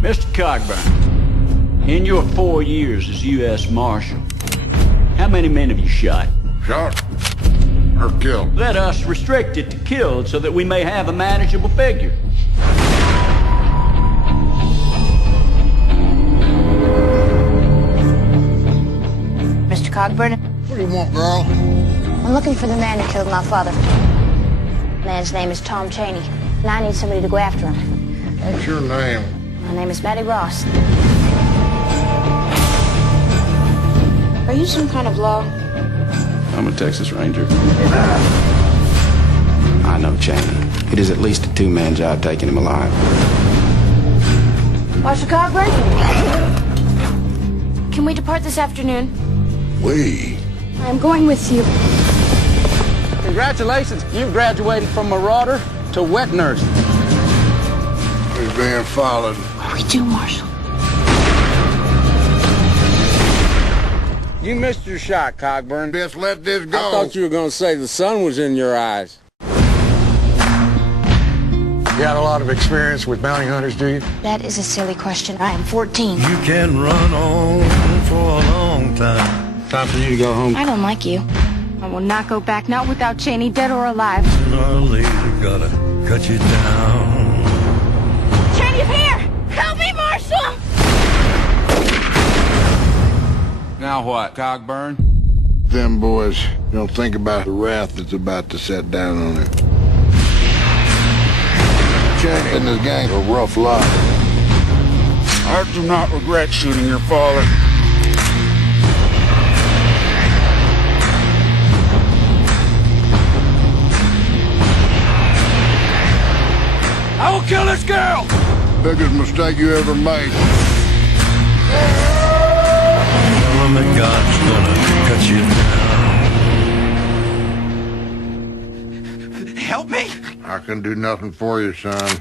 Mr. Cogburn, in your 4 years as U.S. Marshal, how many men have you shot? Shot or killed? Let us restrict it to killed so that we may have a manageable figure. Mr. Cogburn? What do you want, girl? I'm looking for the man who killed my father. The man's name is Tom Chaney, and I need somebody to go after him. What's your name? My name is Mattie Ross. Are you some kind of law? I'm a Texas Ranger. I know Chaney. It is at least a two-man job taking him alive. Marshal Cogburn? Can we depart this afternoon? We? I'm going with you. Congratulations, you've graduated from marauder to wet nurse. He's being followed. What do we do, Marshal? You missed your shot, Cogburn. Just let this go. I thought you were going to say the sun was in your eyes. You got a lot of experience with bounty hunters, do you? That is a silly question. I am 14. You can run on for a long time. Time for you to go home. I don't like you. I will not go back, not without Chaney, dead or alive. Sooner or later, gotta cut you down. Chaney's here! Help me, Marshal! Now what, Cogburn? Them boys don't think about the wrath that's about to set down on him. Chaney and his gang are rough lot. I do not regret shooting your father. I will kill this girl! Biggest mistake you ever made. Tell him that God's gonna cut you down. Help me! I can do nothing for you, son.